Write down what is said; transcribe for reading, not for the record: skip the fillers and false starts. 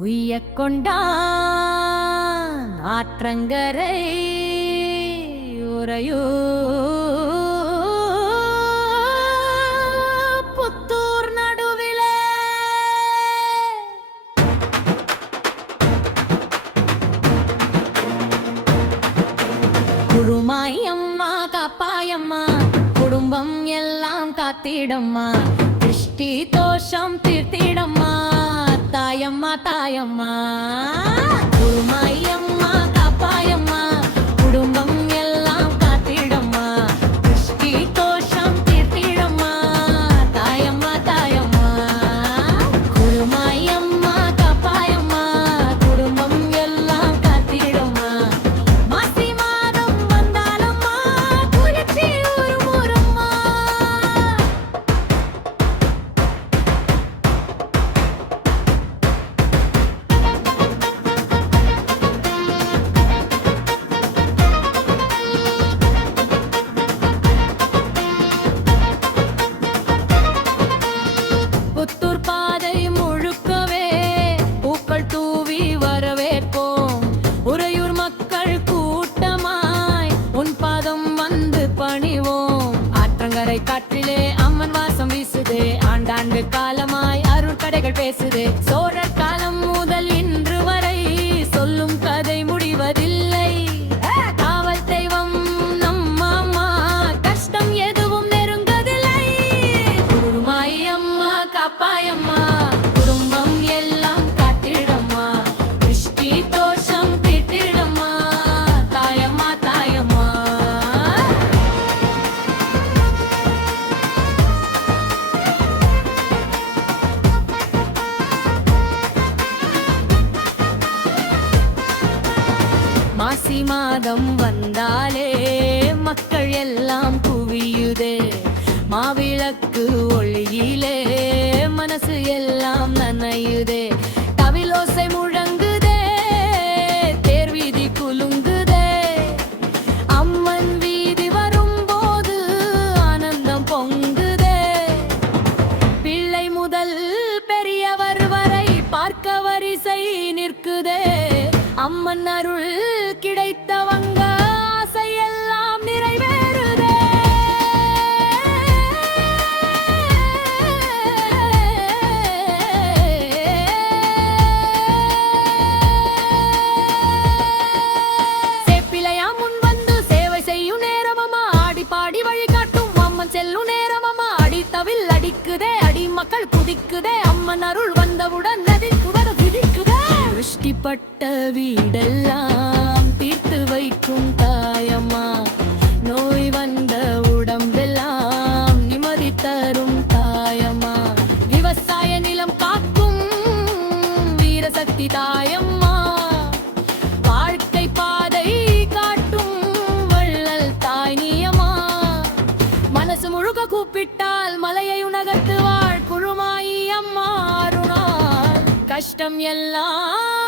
உய்யக் கொண்டான் ஆற்றங்கரை உறையூ புத்தூர் நடுவிலே குருமாயம்மா காப்பாயம்மா குடும்பம் எல்லாம் காத்திடம்மா திருஷ்டி தோஷம் தீர்த்திடம்மா தாயம்மா தாயம்மா குருமாயம்மா காப்பாயம்மா குடும்பம் எல்லாம் காத்திடம்மா திருஷ்டி தோஷம் தீர்த்திடம்மா தாயம்மா தாயம்மா குருமாயம்மா காப்பாயம்மா குடும்பம் எல்லாம் காத்திடம்மா மாசி மாதம் வந்தாலம்மா குறிச்சி ஊருமுறம்மா புத்தூர் பாதை முழுக்கவே பூக்கள் தூவி வரவேற்போம் உறையூர் மக்கள் கூட்டமாய் உன் பாதம் வந்து பணிவோம் ஆற்றங்கரை காற்றிலே அம்மன் வாசம் வீசுதே ஆண்டாண்டு காலமாய் அருள் கடைகள் பேசுதே சோழர் காலம் முதல் இன்று வரை சொல்லும் கதை முடிவதில்லை காவல் தெய்வம் நம்மம்மா கஷ்டம் எதுவும் நெருங்கதில்லை குருமாயம்மா காப்பாயம்மா குடும்பம் எல்லாம் காத்திடம்மா திருஷ்டி தோஷம் தீர்த்திடம்மா தாயம்மா தாயம்மா மாசி மாதம் வந்தாலே மக்கள் எல்லாம் குவியுதே மாவிளக்கு ஒளியிலே மனசு எல்லாம் நனையுதே தவிலோசை முழங்குதே தேர்வீதி குலுங்குதே அம்மன் வீதி வரும்போது ஆனந்தம் பொங்குதே பிள்ளை முதல் பெரியவர் வரை பார்க்க வரிசை நிற்குதே அம்மன் அருள் கிடைத்தவங்க ஆசையெல்லாம் நிறைவேறுதே சேப்பிலையா முன் வந்து சேவை செய்யும் நேரமம்மா ஆடி பாடி வழிகாட்டும் அம்மன் செல்லும் நேரமம்மா அடித்தவில் அடிக்குதே அடி மக்கள் குதிக்குதே அம்மன் அருள் வந்தவுடன் நதிக்கு வர விதிக்குதே திருஷ்டிப்பட்ட வீடெல்லாம் தீர்த்து வைக்கும் தாயம்மா நோய் வந்த உடம்பெல்லாம் நிம்மதி தரும் தாயம்மா விவசாய நிலம் காக்கும் வீரசக்தி தாயம்மா வாழ்க்கை பாதை காட்டும் வள்ளல் தாய் நீயம்மா மனசு முழுக்க கூப்பிட்டால் மலையை உணகத்துவாள் குழுமாயி அம்மா அருணாள் கஷ்டம் எல்லாம்